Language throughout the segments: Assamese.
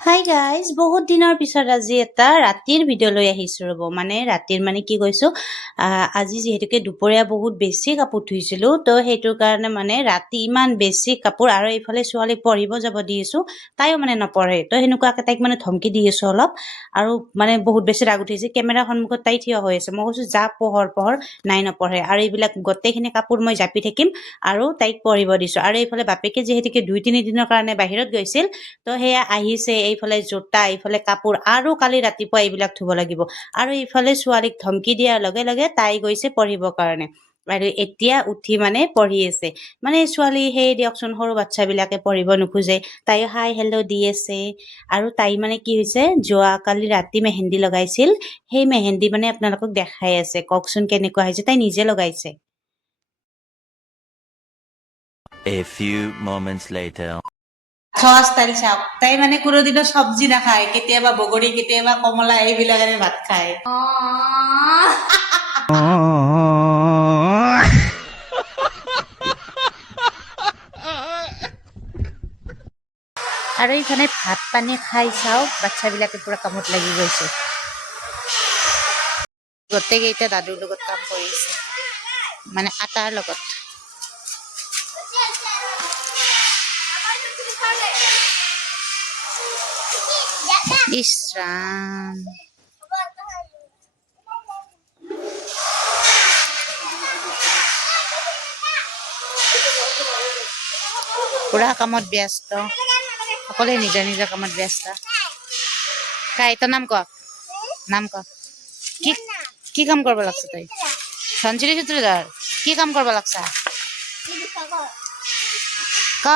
হাই গাইজ, বহুত দিনৰ পিছত আজি এটা ৰাতিৰ ভিডিঅ' লৈ আহিছোঁ ৰ'ব। ৰাতিৰ কি কৈছোঁ, আজি যিহেতুকে দুপৰীয়া বহুত বেছি কাপোৰ ধুইছিলোঁ, তো সেইটোৰ কাৰণে ৰাতি ইমান বেছি কাপোৰ, আৰু এইফালে ছোৱালীক পঢ়িব যাব দি আছোঁ, তাইও নপঢ়ে। তো সেনেকুৱাকৈ তাইক ধমকি দি আছোঁ অলপ, আৰু বহুত বেছি ৰাগ উঠিছে। কেমেৰা সন্মুখত তাই থিয় হৈ আছে, মই কৈছোঁ যা পঢ়ৰ, নাই নপঢ়ে। আৰু এইবিলাক গোটেইখিনি কাপোৰ মই জাপি থাকিম আৰু তাইক পঢ়িব দিছোঁ। আৰু এইফালে বাপেকে যিহেতুকে 2-3 দিনৰ কাৰণে বাহিৰত গৈছিল, তো সেয়া আহিছে, এইফালে জোতা, এইফালে কাপোৰ, আৰু কালি ৰাতিপুৱা এইবিলাক ধুব লাগিব। আৰু এইফালে ছোৱালীক ধমকি দিয়াৰ লগে লগে তাই গৈছে পঢ়িবৰ কাৰণে, আৰু এতিয়া উঠি পঢ়ি আছে। ছোৱালী সেই দিয়কচোন, সৰু বাচ্ছাবিলাকে পঢ়িব নোখোজে। তাই হাই হেল্ল' দি আছে। আৰু তাই কি হৈছে, যোৱাকালি ৰাতি মেহেন্দি লগাইছিল, সেই মেহেন্দি আপোনালোকক দেখাই আছে। কওকচোন কেনেকুৱা হৈছে, তাই নিজে লগাইছে। A few moments later. সহজ তাইল চাওক, তাই কোনোদিনো চব্জি নাখায়, কেতিয়াবা বগৰী, কেতিয়াবা কমলা, এইবিলাকেৰে ভাত খায়। আৰু এইফালে ভাত পানী খাই চাওক, বাচ্ছাবিলাকে পুৰা কামত লাগি গৈছে। গোটেইকেইটা দাদুৰ লগত কাম কৰিছে, আটাৰ লগত। ইছ ৰাম, পুৰা কামত ব্যস্ত, সকলোৱে নিজৰ নিজৰ কামত ব্যস্ত। কাই তোৰ নাম ক, কি কি কাম কৰিব লাগছে তই? সঞ্চৰি সূত্ৰধাৰ, কি কাম কৰিব লাগছা ক?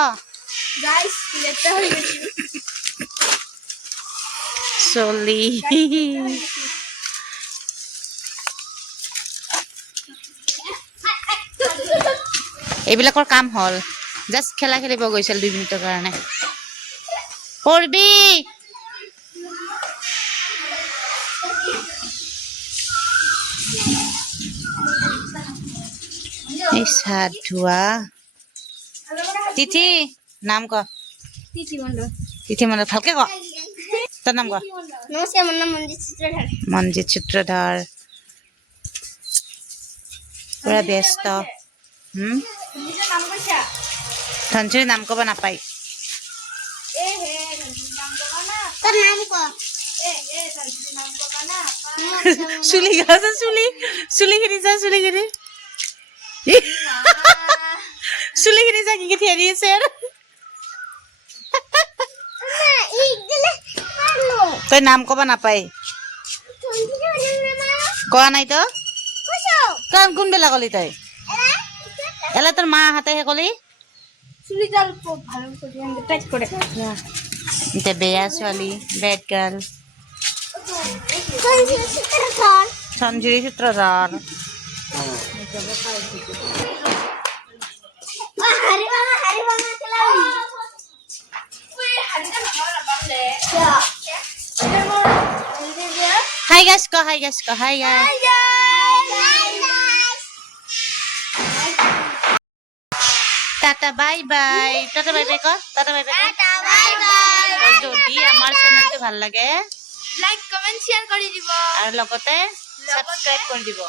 চলি এইবিলাকৰ কাম হ'ল, জাষ্ট খেলা খেলিব গৈছিল 2 মিনিটৰ কাৰণে। পঢ়বি এই হাত ধোৱা। তিথি নাম ক? তিথি মণ্ডল, ভালকে ক। তোর নাম ক? নমস্কার, আমার নাম মঞ্জিত সূত্রধার। মঞ্জিত সূত্রধার পুরা ব্যস্ত। ধনচুরি নাম কব নাপায়। তোর নাম ক? চুলি গাছে, চুলিখিনি যা, চুলিখিনি যা, কি থেৰি আছে। তই নাম কব নাপায়, কোৱা নাই তো? কোনবেলা কলি তই? এলা তোৰ মা হাতেহে কলি। এটা বেয়া ছোৱালী, বেড গার্ল, সঞ্জুরি সূত্রধার। হাই গাইস ক, হাই গাইস ক, hi guys. Tata bye bye, tata bye bye ক, টাটা বাই বাই ক। যদি আমার চ্যানেলটো ভাল লাগে, লাইক কমেন্ট শেয়ার করে দিব, আর লগতে সাবস্ক্রাইব করে দিব।